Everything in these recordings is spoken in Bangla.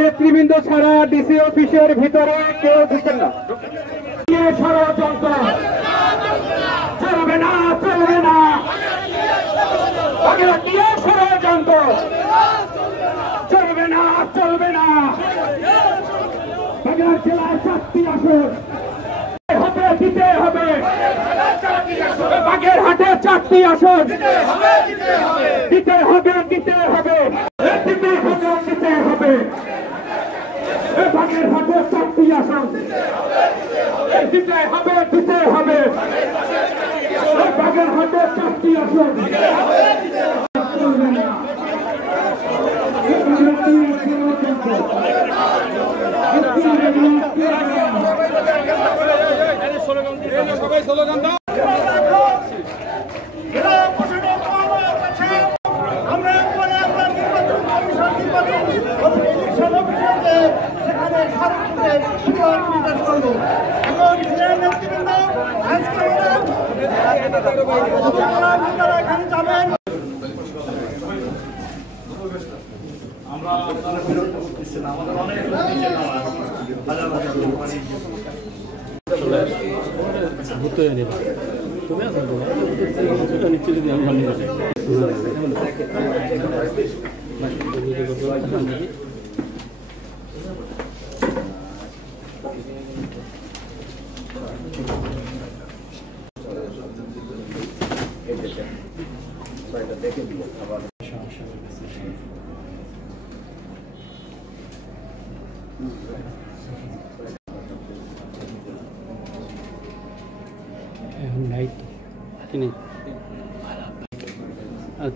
নেতৃবৃন্দ ছাড়া ডিসি অফিসের ভিতরে কেউ ঢুকেন না। ষড়যন্ত্র চলবে না, চলবে না। ষড়যন্ত্র চলবে না, চলবে না। বাগেরহাট জেলায় 4টি আসন দিতে হবে। বাগেরহাটে 4টি আসন দিতে হবে, দিতে হবে, দিতে হবে, দিতে হবে। বাগেরহাটে 4টি আসন দিতে হবে, দিতে হবে। বাগেরহাটে 4টি আসন সবাই স্লোগান দাও।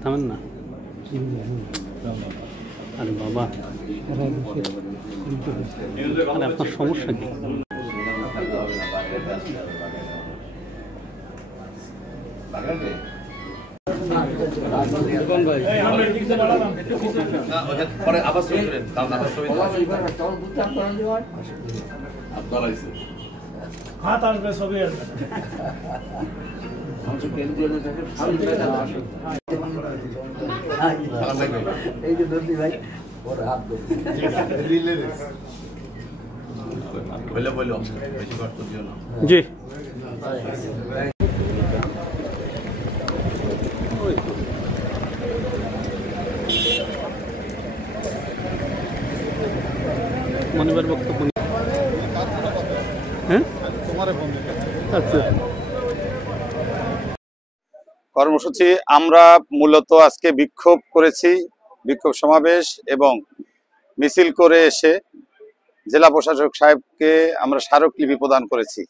থামেন না। আরে বাবা, আরে আপনার সমস্যা কি? হাত আসবে ছবি আসবে। জি মনিবার বক্তব্য। হ্যাঁ, আচ্ছা। কর্মসূচি আমরা মূলত আজকে বিক্ষোভ করেছি, বিক্ষোভ সমাবেশ এবং মিছিল করে এসে জেলা প্রশাসক সাহেবকে আমরা স্মারকলিপি প্রদান করেছি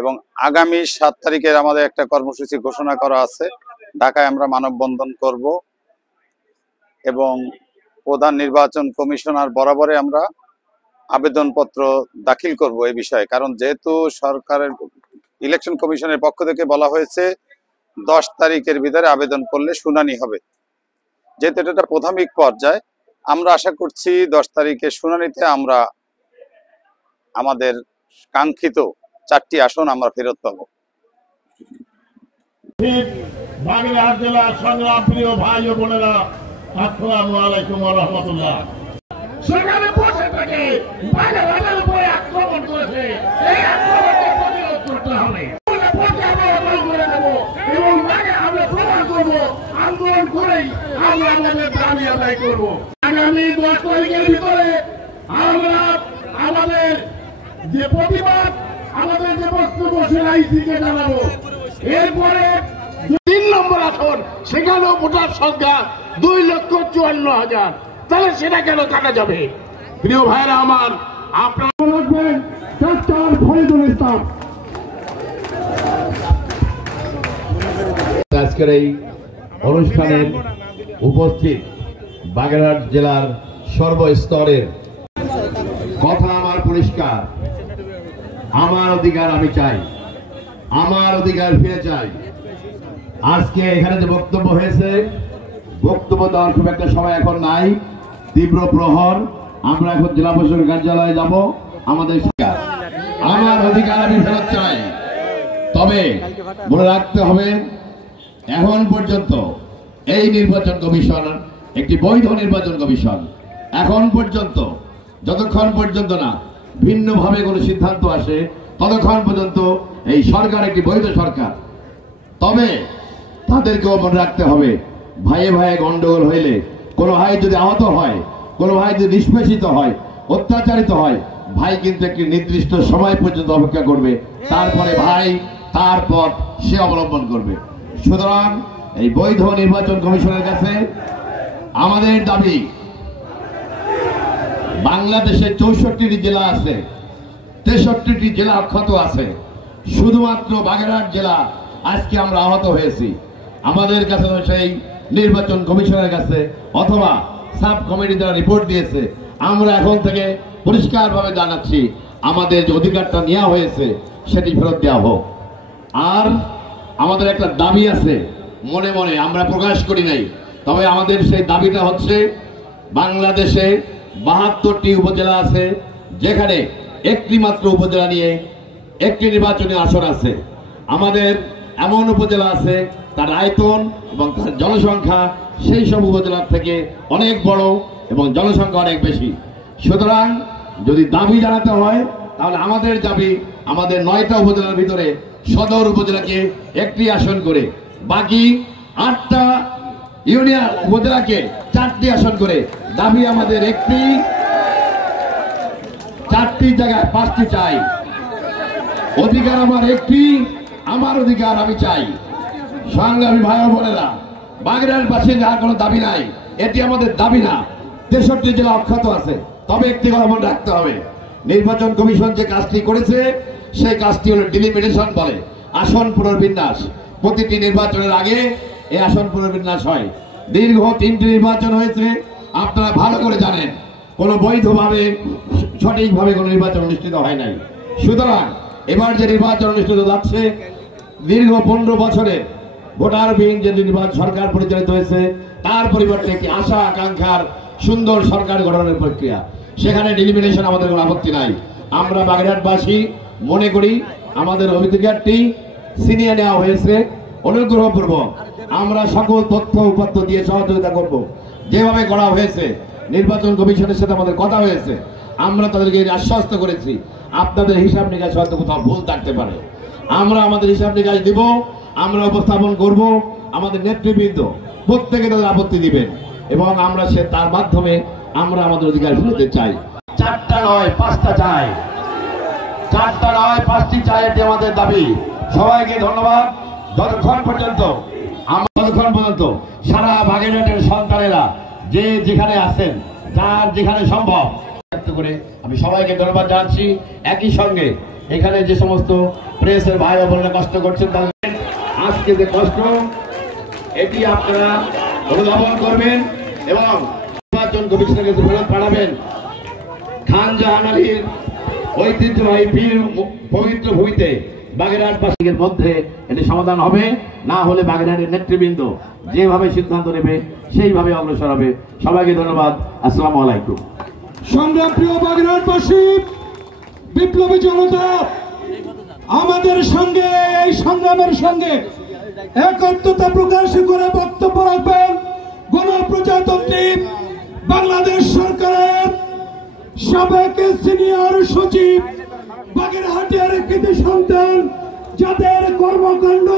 এবং আগামী 7 তারিখের আমাদের একটা কর্মসূচি ঘোষণা করা আছে। ঢাকায় আমরা মানববন্ধন করব এবং প্রধান নির্বাচন কমিশনার বরাবরে আমরা আবেদনপত্র দাখিল করব এই বিষয়ে। কারণ যেহেতু সরকারের ইলেকশন কমিশনের পক্ষ থেকে বলা হয়েছে 10 তারিখের ভিতরে আবেদন করলে শুনানি হবে, যেহেতু এটা প্রাথমিক পর্যায়ে, আমরা আশা করছি 10 তারিখের শুনানিতে আমরা আমাদের কাঙ্ক্ষিত 4টি আসন আমরা ফেরত পাবো। বাগেরহাট জেলার সংগ্রাম প্রিয় ভাই ও বোনেরা, আসসালামু আলাইকুম ওয়া রাহমাতুল্লাহ। সেখানে বসে থেকে বাগেরহাটের উপরে আক্রমণ করেছে, এই আক্রমণকে প্রতিরোধ করতে হবে। এবং আমরা প্রমাণ করবো, আন্দোলন করেই আমরা আমাদের দাবি আদায় করবো। আগামী 10 তারিখের ভিতরে আমরা আমাদের যে প্রতিবাদ, আমাদের যে বক্তব্য সেটা আইসিকে জানাবো। এরপরে 3 নম্বর আসন, সেখানেও ভোটার সংখ্যা 2,54,000, তাহলে সেটা কেন কাটা যাবে? প্রিয় ভাইরা আমার, আপনারা রাখবেন ডাক্তার ফরিদুল ইসলাম। আজকের এই অনুষ্ঠানের উপস্থিত বাগেরহাট জেলার সর্বস্তরের কথা আমার পরিষ্কার, আমার অধিকার আমি চাই, আমার অধিকার ফিরে চাই। আজকে এখানে যে বক্তব্য হয়েছে, বক্তব্য দেওয়ার খুব একটা সময় এখন নাই, তীব্র প্রহর। আমরা এখন জেলা প্রশাসক কার্যালয়ে যাব, আমাদের আমার অধিকার আমি ফেরত চাই। তবে মনে রাখতে হবে, এখন পর্যন্ত এই নির্বাচন কমিশন একটি বৈধ নির্বাচন কমিশন। এখন পর্যন্ত যতক্ষণ পর্যন্ত না ভিন্নভাবে কোনো সিদ্ধান্ত আসে ততক্ষণ পর্যন্ত এই সরকার একটি বৈধ সরকার। তবে তাদেরকেও মনে রাখতে হবে, ভাইয়ে ভাইয়ে গন্ডগোল হইলে, কোনো ভাই যদি আহত হয়, কোনো ভাই যদি নিষ্পেষিত হয়, অত্যাচারিত হয়, ভাই কিন্তু একটি নির্দিষ্ট সময় পর্যন্ত অপেক্ষা করবে, তারপরে ভাই তার পথ সে অবলম্বন করবে। সুতরাং এই বৈধ নির্বাচন কমিশনের কাছে আমাদের দাবি, বাংলাদেশে 64টি জেলা আছে, 63টি জেলা অক্ষত আছে, শুধুমাত্র বাগেরহাট জেলা আজকে আমরা আহত হয়েছি। আমাদের কাছে সেই নির্বাচন কমিশনের কাছে অথবা সাব কমিটি যারা রিপোর্ট দিয়েছে, আমরা এখন থেকে পরিষ্কারভাবে জানাচ্ছি আমাদের যে অধিকারটা নেওয়া হয়েছে সেটি ফেরত দেওয়া হোক। আর আমাদের একটা দাবি আছে, মনে মনে আমরা প্রকাশ করি নাই, তবে আমাদের সেই দাবিটা হচ্ছে বাংলাদেশে 72টি উপজেলা আছে, যেখানে একটি মাত্র উপজেলা নিয়ে একটি নির্বাচনী আসন আছে। আমাদের এমন উপজেলা আছে তার আয়তন এবং তার জনসংখ্যা সেই সব উপজেলার থেকে অনেক বড় এবং জনসংখ্যা অনেক বেশি। সুতরাং যদি দাবি জানাতে হয় তাহলে আমাদের দাবি, আমাদের 9টা উপজেলার ভিতরে সদর উপজেলাকে একটি আসন করে, বাকি 8টা ইউনিয়ন উপজেলাকে 4টি আসন করে। দাবি আমাদের একটি, 4টি জায়গায় 5টি চাই। অধিকার আমার একটি, আমার অধিকার আমি চাই। সংগ্রামী ভাই বোনেরা, বাগেরহাটবাসী যার কোনো দাবি নাই, এটি আমাদের দাবি না। 63 জেলা অক্ষত আছে, তবে একটি কথা মনে রাখতে হবে, নির্বাচন কমিশন যে কাজটি করেছে সেই কাজটি হলো ডিলিমিটেশন বলে, আসন পুনর্বিন্যাস। প্রতিটি নির্বাচনের আগে এই আসন পুনর্বিন্যাস হয়। দীর্ঘ 3টি নির্বাচন হয়েছে, আপনারা ভালো করে জানেন, কোনো বৈধভাবে সঠিকভাবে কোনো নির্বাচন অনুষ্ঠিত হয় নাই। সুতরাং এবার যে নির্বাচন অনুষ্ঠিত যাচ্ছে, দীর্ঘ 15 বছরে ভোটারবিহীন যে নির্বাচন সরকার পরিচালিত হয়েছে, তার পরিবর্তে একটি আশা আকাঙ্ক্ষার সুন্দর সরকার গঠনের প্রক্রিয়া, সেখানে ডিলিমিটেশন আমাদের কোনো আপত্তি নাই। আমরা বাগেরহাটবাসী মনে করি আমাদের অধিকারটি ছিনিয়ে নেওয়া হয়েছে। অনুগ্রহপূর্বক আমরা সকল তথ্য উপাত্ত দিয়ে সহযোগিতা করব। যেভাবে করা হয়েছে নির্বাচন কমিশনের সাথে আমাদের কথা হয়েছে, আমরা তাদেরকে আশ্বস্ত করেছি আপনাদের হিসাব নিকাশ হয়তো কোথাও ভুল থাকতে পারে, আমরা আমাদের হিসাব নিকাশ দিব, আমরা উপস্থাপন করব। আমাদের নেতৃবৃন্দ প্রত্যেকে তাদের আপত্তি দিবেন এবং আমরা তার মাধ্যমে আমরা আমাদের অধিকার ফেরতে চাই। 4টা নয় 5টা চাই, 4টা নয় 5টি চাই, এটি আমাদের দাবি। সবাইকে ধন্যবাদ। যতক্ষণ পর্যন্ত সারা বাগেরহাটের সন্তানেরা যে যেখানে আছেন, যার যেখানে সম্ভব করে আমি সবাইকে ধন্যবাদ জানাচ্ছি। একই সঙ্গে এখানে যে সমস্ত প্রেসের ভাই বোনেরা কষ্ট করছেন, তাদের আজকে যে কষ্ট এটি আপনারা অনুধাবন করবেন এবং নির্বাচন কমিশনের কাছে ফেরত পাঠাবেন। খান জাহান আলীর ঐতিহ্যবাহী বীর পবিত্র ভূমিতে বাগেরহাটবাসীদের মধ্যে এটি সমাধান হবে, না হলে বাগেরহাটের নেতৃবৃন্দ যেভাবে সিদ্ধান্ত নেবে সেইভাবে অগ্রসর হবে। সবাইকে ধন্যবাদ। আসসালামু আলাইকুম। সংগ্রাম প্রিয় বাগেরহাটবাসী, বিপ্লবী জনতা, আমাদের সঙ্গে এই সংগ্রামের সঙ্গে একত্রতা প্রকাশ করে বক্তব্য রাখবেন গণপ্রজাতন্ত্রী বাংলাদেশ সরকারের সাবেক সিনিয়র সচিব, বাগেরহাটের কৃতি সন্তান, যাদের কর্মকাণ্ড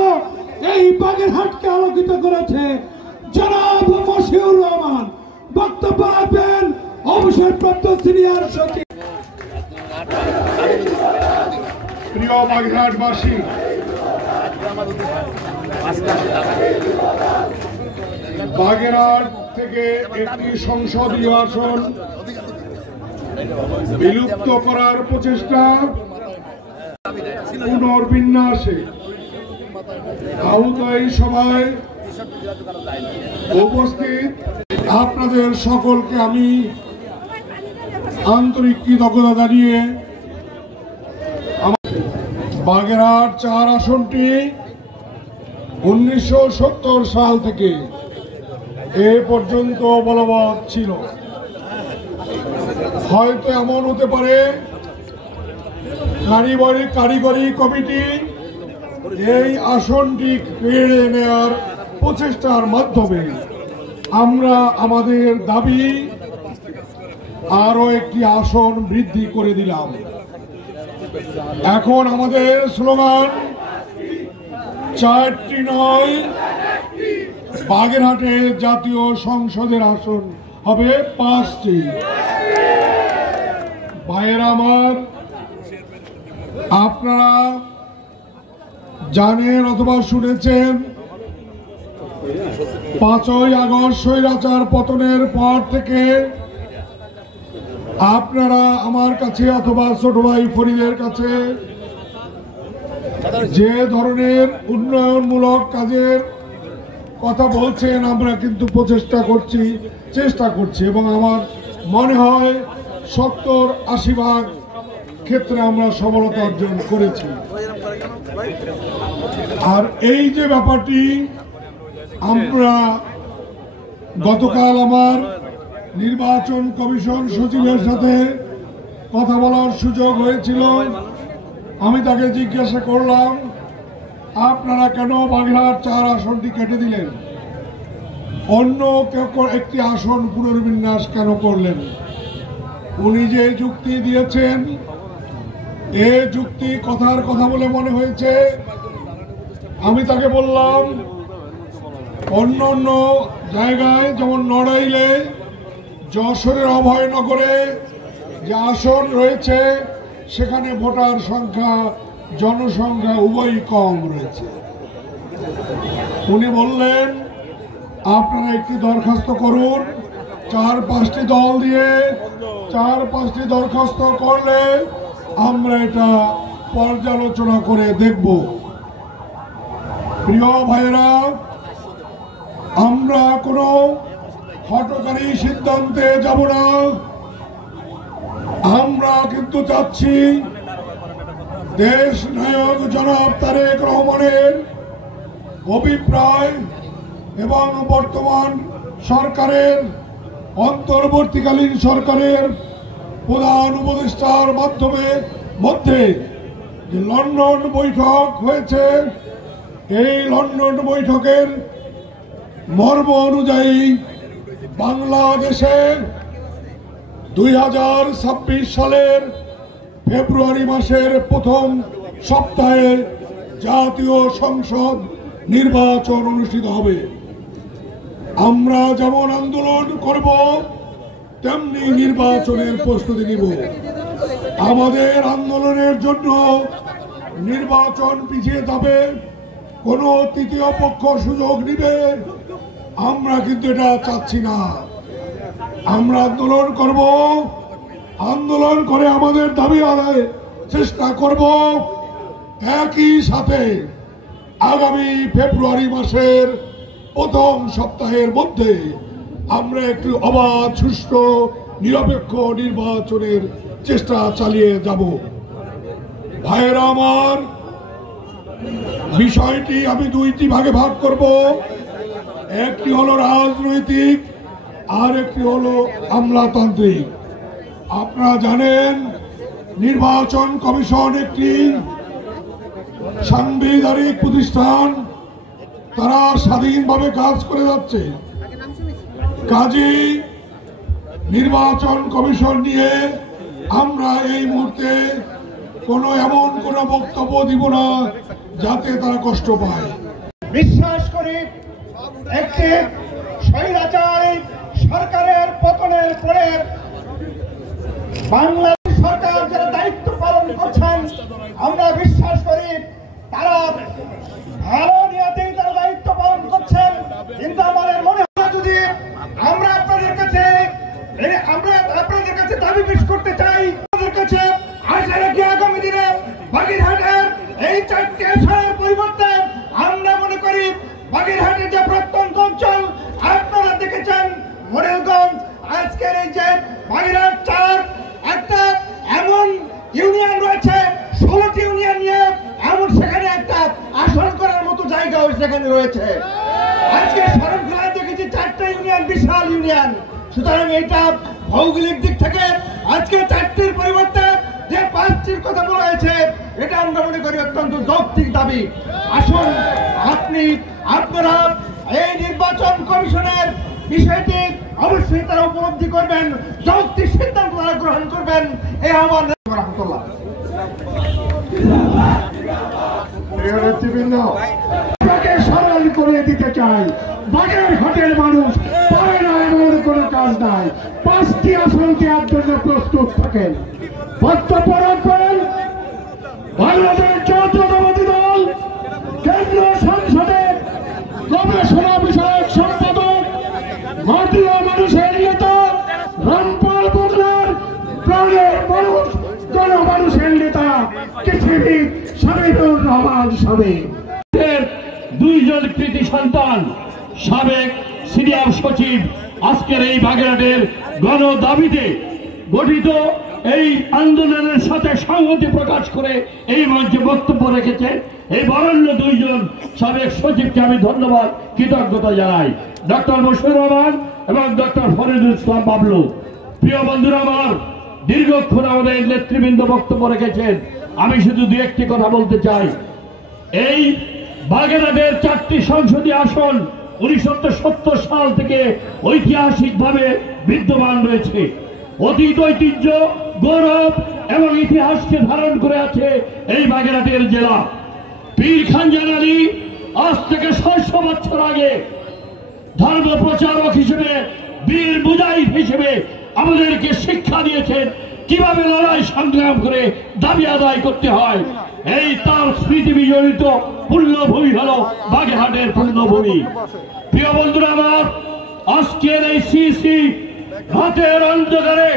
এই বাগেরহাটকে আলোকিত করেছে, জনাব মশিউর রহমান বক্তব্য রাখবেন অবসরপ্রাপ্ত সিনিয়র সচিব। প্রিয় বাগেরহাটবাসী, বাগেরহাট থেকে একটি সংসদীয় আসন বিলুপ্ত করার প্রচেষ্টা পুনর্বিন্যাসে আহত এই সভায় উপস্থিত আপনাদের সকলকে আমি আন্তরিক কৃতজ্ঞতা জানিয়ে বাগেরহাট 4 আসনটি 1970 সাল থেকে এ পর্যন্ত বলবৎ ছিল। হয়তো এমন হতে পারে কারিগরি কমিটি এই আসনটি কেড়ে নেওয়ার প্রচেষ্টার মাধ্যমে আমরা আমাদের দাবি আরো একটি আসন বৃদ্ধি করে দিলাম। এখন আমাদের স্লোগান 4টি নয়, বাগেরহাটে জাতীয় সংসদের আসন হবে 5টি। ভাইয়েরা আমার, আপনারা জানেন অথবা শুনেছেন 5ই আগস্ট স্বৈরাচার পতনের পর থেকে আপনারা আমার কাছে অথবা ছোট ভাই ফরিদের কাছে যে ধরনের উন্নয়নমূলক কাজের কথা বলছেন আমরা কিন্তু চেষ্টা করছি এবং আমার মনে হয় 70-80% ক্ষেত্রে আমরা সফলতা অর্জন করেছি। আর এই যে ব্যাপারটি আমরা গতকাল আমার নির্বাচন কমিশন সচিবের সাথে কথা বলার সুযোগ হয়েছিল। আমি তাকে জিজ্ঞাসা করলাম, আপনারা কেন বাগেরহাট 4 আসনটি কেটে দিলেন, অন্য একটি আসন পুনর্বিন্যাস কেন করলেন? উনি যে যুক্তি দিয়েছেন, এ যুক্তি কথার কথা বলে মনে হয়েছে। আমি তাকে বললাম, অন্য অন্য জায়গায় যেমন নড়াইলে, যশোরের অভয়নগরে যে আসন রয়েছে সেখানে ভোটার সংখ্যা জনসংখ্যা উভয়ই কম রয়েছে। উনি বললেন, আপনারা একটি দরখাস্ত করুন, 4-5টি দল দিয়ে 4-5টি দরখাস্ত করলে আমরা এটা পর্যালোচনা করে দেখব। প্রিয় ভাইয়েরা, আমরা কোনো হঠকারী সিদ্ধান্তে যাব না। আমরা কিন্তু চাচ্ছি দেশ নায়ক জনাব তারেক রহমানের অভিপ্রায় এবং বর্তমান সরকারের অন্তর্বর্তীকালীন সরকারের প্রধান উপদেষ্টার মধ্যে যে লন্ডন বৈঠক হয়েছে, এই লন্ডন বৈঠকের মর্ম অনুযায়ী বাংলাদেশে 2026 সালের ফেব্রুয়ারি মাসের প্রথম সপ্তাহে জাতীয় সংসদ নির্বাচন অনুষ্ঠিত হবে। আমরা যেমন আন্দোলন করব তেমনি নির্বাচনের প্রস্তুতি নিব। আমাদের আন্দোলনের জন্য নির্বাচন পিছিয়ে যাবে, কোন তৃতীয় পক্ষ সুযোগ নিবে, আমরা কিন্তু এটা চাচ্ছি না। আমরা আন্দোলন করব, আন্দোলন করে আমাদের দাবি আদায় চেষ্টা করব। একই সাথে আগামী ফেব্রুয়ারি মাসের প্রথম সপ্তাহের মধ্যে আমরা একটি অবাধ, সুষ্ঠু, নিরপেক্ষ নির্বাচনের চেষ্টা চালিয়ে যাব। ভাইয়েরা আমার, বিষয়টি আমি 2টি ভাগে ভাগ করব। একটি হলো রাজনৈতিক, আর একটি হলো আমলাতান্ত্রিক। আপনারা জানেন নির্বাচন কমিশন একটি সাংবিধানিক প্রতিষ্ঠান, তারা স্বাধীনভাবে কাজ করে যাচ্ছে। কাজেই নির্বাচন কমিশন নিয়ে আমরা এই মুহূর্তে এমন কোনো বক্তব্য দিব না যাতে তারা কষ্ট পায়। বিশ্বাস করি একটি স্বৈরাচারী সরকারের পতনের পরে বাংলাদেশ সরকার যারা দায়িত্ব পালন করছেন, আমরা বিশ্বাস করি তারা ভালো নিয়তেই তারা দায়িত্ব পালন করছেন। কিন্তু আমাদের মনে হয় যদি আমরা আপনাদের কাছে দাবি পেশ করতে চাই, আপনাদের কাছে আশা রাখি আগামী দিনে বাগেরহাটের এই 4টি আসনের পরিবর্তে আমরা মনে করি বাগেরহাটের যে প্রত্যন্ত অঞ্চল আপনারা দেখেছেন মোরেলগঞ্জ, আজকের এই যে বাগেরহাট 4 একটা এমন ইউনিয়ন রয়েছে, 16টি ইউনিয়ন নিয়ে এমন সেখানে একটা আসন করার মতো জায়গাও সেখানে রয়েছে। আজকে শরণখোলায় দেখেছি 4টা ইউনিয়ন, বিশাল ইউনিয়ন। সুতরাং এটা ভৌগোলিক দিক থেকে আজকে 4টির পরিবর্তে যে 5টির কথা বলা হয়েছে, এটা আমরা মনে করি অত্যন্ত যৌক্তিক দাবি। আসুন আপনারা এই নির্বাচন কমিশনের বিষয়টি অবশ্যই তারা উপলব্ধি করবেন, যৌক্তিক সিদ্ধান্ত তারা গ্রহণ করবেন, এই আহ্বান রাহমাতুল্লাহ। আপনাকে স্মরণ করে দিতে চাই, বাগেরহাটের মানুষ পারে না এমন কোনো কাজ নাই। 5টি আসন দেওয়ার জন্য প্রস্তুত থাকেন। বক্তব্য রাখবেন বাংলাদেশ জাতীয়তাবাদী দল কেন্দ্রীয় সংসদের গবেষণা বিষয়ক সম্পাদক, মাটিয়া মানুষের নেতা, রামপাল বগুড়ার প্রাণের মানুষ, জনমানুষের নেতা পৃথিবীর সাবিরুর রহমান সাবেক। 2 জন কৃতি সন্তান সাবেক সিনিয়র সচিব আজকের এই বাগেরহাটের গণ দাবিতে গঠিত এই আন্দোলনের সাথে সংহতি প্রকাশ করে এই মঞ্চে বক্তব্য রেখেছেন এই বরেণ্য 2 জন সাবেক সচিবকে আমি ধন্যবাদ কৃতজ্ঞতা জানাই, ডক্টর মশিউর রহমান এবং ডক্টর ফরিদুল ইসলাম বাবলু। প্রিয় বন্ধুরা আমার, দীর্ঘক্ষণ আমাদের নেতৃবৃন্দ বক্তব্য রেখেছেন, আমি শুধু 2-1টি কথা বলতে চাই। এই বাগেরহাটের 4টি সংসদীয় আসন 1970 সাল থেকে ঐতিহাসিকভাবে বিদ্যমান রয়েছে। অতীত ঐতিহ্য, গৌরব এবং ইতিহাসকে ধারণ করে আছে এই বাগেরহাটের জেলা। পীর খানজান আলী আজ থেকে 600 বছর আগে ধর্ম প্রচারক হিসেবে, বীর মুজাহিদ হিসেবে আমাদেরকে শিক্ষা দিয়েছেন কিভাবে লড়াই সংগ্রাম করে দাবি আদায় করতে হয়। এই তার স্মৃতি বিজড়িত পুণ্যভূমি হল বাগেরহাটের পুণ্যভূমি। প্রিয় বন্ধুরা আমার, আজকের এই সিসি রাতের অন্ধকারে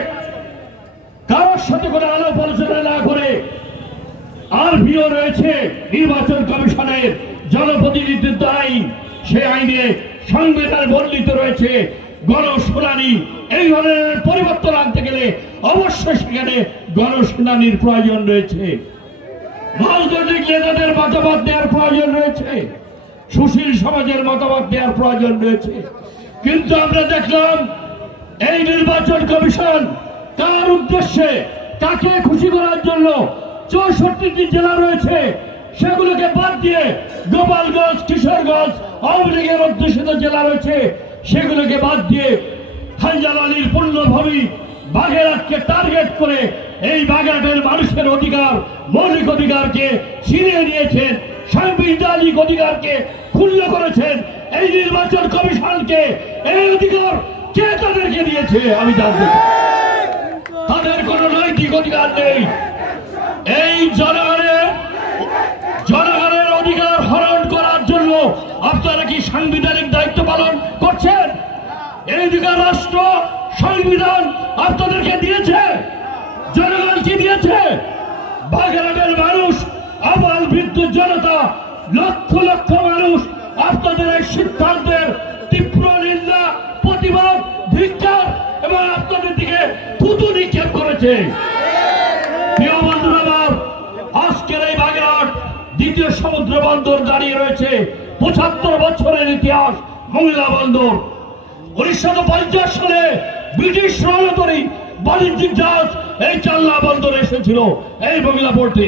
কারোর সাথে কোনো আলাপ আলোচনা না করে আরপিও রয়েছে নির্বাচন কমিশনের জনপ্রতিনিধিত্ব আইন, সে আইনে সংবিধান বর্ণিত রয়েছে গণশুনানি। এই ধরনের পরিবর্তন আনতে গেলে অবশ্যই সেখানে গণশুনানির প্রয়োজন রয়েছে, রাজনৈতিক নেতাদের মতামত দেওয়ার প্রয়োজন রয়েছে, সুশীল সমাজের মতামত দেওয়ার প্রয়োজন রয়েছে। কিন্তু আমরা দেখলাম এই নির্বাচন কমিশন কার উদ্দেশ্যে, কাকে খুশি করার জন্য 64টি জেলা রয়েছে সেগুলোকে বাদ দিয়ে গোপালগঞ্জ, কিশোরগঞ্জ আওয়ামী লীগের অধ্যুষিত জেলা রয়েছে সেগুলোকে বাদ দিয়ে খানজান আলীর পুণ্যভূমি বাগেরহাটকে টার্গেট করে এই বাগেরহাটের মানুষের অধিকার, মৌলিক অধিকারকে ছিনিয়ে নিয়েছেন, সাংবিধানিক অধিকারকে ক্ষুণ্ণ করেছেন। এই নির্বাচন কমিশনকে এই অধিকার কে তাদেরকে দিয়েছে আমি জানতে চাই। তাদের কোনো নৈতিক অধিকার নেই। এই জনগণের অধিকার হরণ করার জন্য আপনারা কি সাংবিধানিক দায়িত্ব পালন করছেন? এই অধিকার রাষ্ট্র সংবিধান আপনাদেরকে দিয়েছে, জনগণ কি দিয়েছে? বাগেরহাটের মানুষ, আবাল বৃদ্ধ জনতা, লক্ষ লক্ষ মানুষ আপনাদের এই সিদ্ধান্তের তীব্র নিন্দা, প্রতিবাদ, ধিক্কার এবং আপনাদের দিকে থুতু নিক্ষেপ করেছে। প্রিয় বন্ধুরা আমার, আজকের এই বাগেরহাট দ্বিতীয় সমুদ্র বন্দর দাঁড়িয়ে রয়েছে 75 বছরের ইতিহাস মংলা বন্দর। 1950 সালে ব্রিটিশ রণতরী বাণিজ্যিক জাহাজ এই চাল্লা বন্দরে এসেছিল এই মংলা পোর্টে।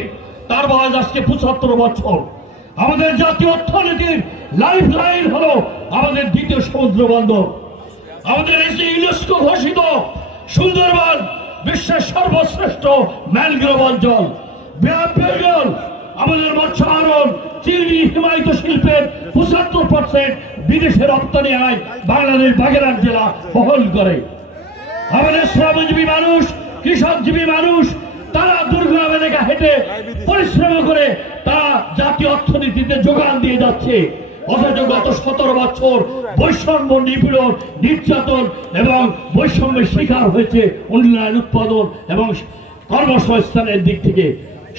তার বয়স আজকে 75 বছর। আমাদের জাতীয় অর্থনীতির লাইফ লাইন হলো আমাদের দ্বিতীয় সমুদ্র বন্দর। আমাদের এই যে ইউনেস্কো ঘোষিত সুন্দরবন বিশ্বের সর্বশ্রেষ্ঠ ম্যানগ্রোভ অঞ্চল, আমাদের মৎস্য আহরণ, চিংড়ি হিমায়িত শিল্পের 75% বিদেশে রপ্তানি আয় বাংলাদেশ বাগেরহাট জেলা বহন করে। আমাদের শ্রমজীবী মানুষ, কৃষকজীবী মানুষ, তারা দুর্গম এলাকা হেঁটে পরিশ্রম করে তারা জাতীয় অর্থনীতিতে যোগান দিয়ে যাচ্ছে। অথচ গত 17 বছর বৈষম্য, নিপীড়ন, নির্যাতন এবং বৈষম্যের শিকার হয়েছে উন্নয়ন, উৎপাদন এবং কর্মসংস্থানের দিক থেকে।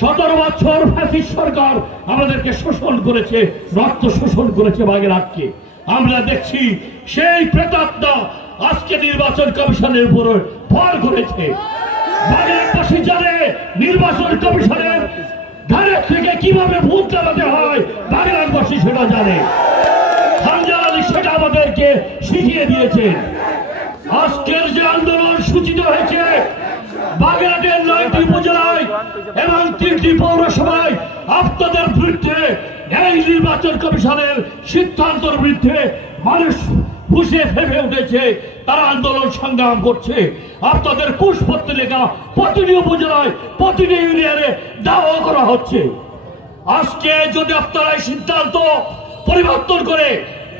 17 বছর ফ্যাসিস্ট সরকার আমাদেরকে শোষণ করেছে, রক্ত শোষণ করেছে বাগেরহাটকে। আমরা দেখছি সেই প্রেতাত্মা আজকে নির্বাচন কমিশনের উপর ভর করেছে। বাগেরহাটবাসী জানে নির্বাচন কমিশনের ধারে থেকে কিভাবে ভূত চালাতে হয়, বাগেরহাটবাসী সেটা জানে। খানজান আলী সেটা আমাদেরকে শিখিয়ে দিয়েছে। আজকের যে আন্দোলন সূচিত হয়েছে বাগেরহাটের 9টি উপজেলায় এবং 3টি পৌরসভায় আপনাদের বিরুদ্ধে এই নির্বাচন কমিশনের সিদ্ধান্তের বিরুদ্ধে মানুষ হুঁশে ফেঁপে উঠেছে, তারা আন্দোলন সংগ্রাম করছে। আপনাদের কুশপত্রিকা প্রতিটি উপজেলায় প্রতিটি ইউনিয়নে দাওয়া করা হচ্ছে। আজকে যদি আপনারা এই সিদ্ধান্ত পরিবর্তন করে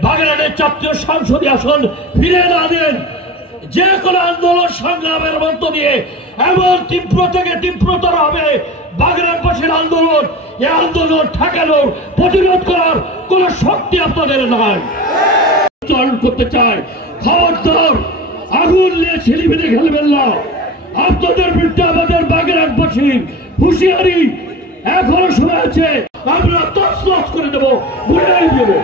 বাগেরহাটের 4টি সংসদীয় আসন ফিরে না দেন, যে কোনো আন্দোলন সংগ্রামের মধ্য দিয়ে এমন তীব্র থেকে তীব্রতর হবে বাগেরহাটবাসীর আন্দোলন। এই আন্দোলন ঠেকানোর প্রতিরোধ করার কোন শক্তি আপনাদের নাই। চলন করতে চায়, খবরদার আগুন নিয়ে ছেলেমেয়ে খেলবেন না। আপনাদের বিরুদ্ধে আমাদের বাগেরহাটবাসীর হুঁশিয়ারি, এখনো সময় আছে, আমরা তছনছ করে দেবো, ঘুরাই দেবো।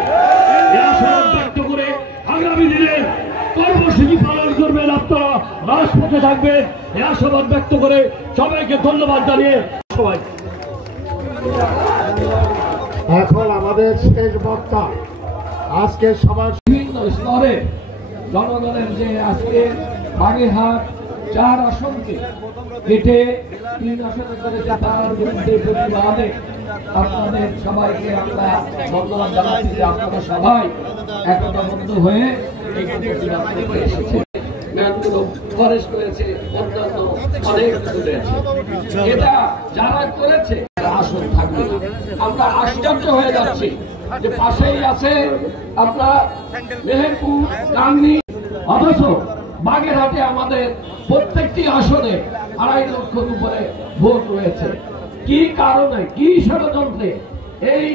ব্যক্ত করে আগামী দিনে কর্মসূচি পালন করবেন, আপনারা রাজপথে থাকবেন, এই আশাবাদ ব্যক্ত করে সবাইকে ধন্যবাদ জানিয়ে সবাই। এখন আমাদের শেষ বক্তা আজকে সবার বিভিন্ন স্তরে জনগণের যে আজকে বাগেরহাট 4 আসনকে কেটে 3 আসনে করেছে, তার বিরুদ্ধে প্রতিবাদে আপনাদের সবাইকে আমরা ধন্যবাদ জানাচ্ছি যে আপনারা সবাই একতাবদ্ধ হয়ে এই প্রতিবাদ করতে এসেছে। ম্যানগুলো ফরেস্ট করেছে, অন্যান্য অনেক কিছু রয়েছে। এটা যারা করেছে আসন থাকবে। আমরা আশ্চর্য হয়ে যাচ্ছি যে পাশেই আছে আপনার মেহেরপুর, গাংনী, অথচ বাগেরহাটে আমাদের প্রত্যেকটি আসনে 2.5 লক্ষর উপরে ভোট রয়েছে। কি কারণে, কি ষড়যন্ত্রে এই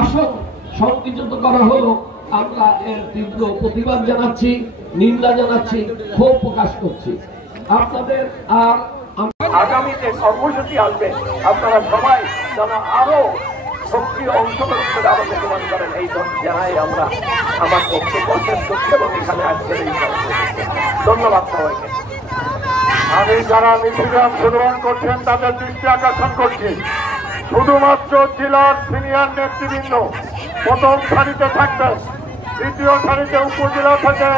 আসন সংকুচিত করা হলো, আমরা এর তীব্র প্রতিবাদ জানাচ্ছি, নিন্দা জানাচ্ছি, ক্ষোভ প্রকাশ করছি। আপনাদের আর আগামী যে কর্মসূচি আসবে, আপনারা সবাই যেন আরো সক্রিয় অংশগ্রহণ করে আমাদের প্রমাণ করেন, এই জানাই আমরা আমার বক্তব্য শেষ করছি এবং এখানে আজকের এই ধন্যবাদ সবাইকে। আমি যারা মিছিলে অংশগ্রহণ করছেন তাদের দৃষ্টি আকর্ষণ করছি, শুধুমাত্র জেলার সিনিয়র নেতৃবৃন্দ প্রথম সারিতে থাকবেন, দ্বিতীয় সারিতে উপজেলা থেকে